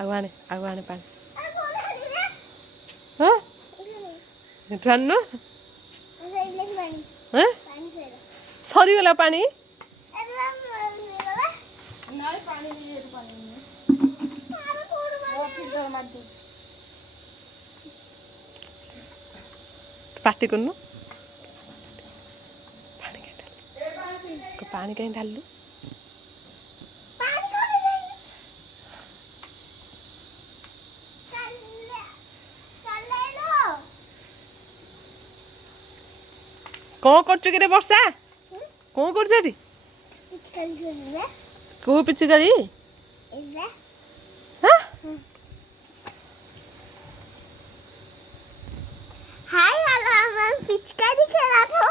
आने पानी हाँ जानू हाँ सरीगला पानी पार्टी करनु पानी कहीं ढालू कौन करछु कि रे वर्षा कौन करछु रे को पिचकारी हां हाय हेलो हम पिचकारी खेला था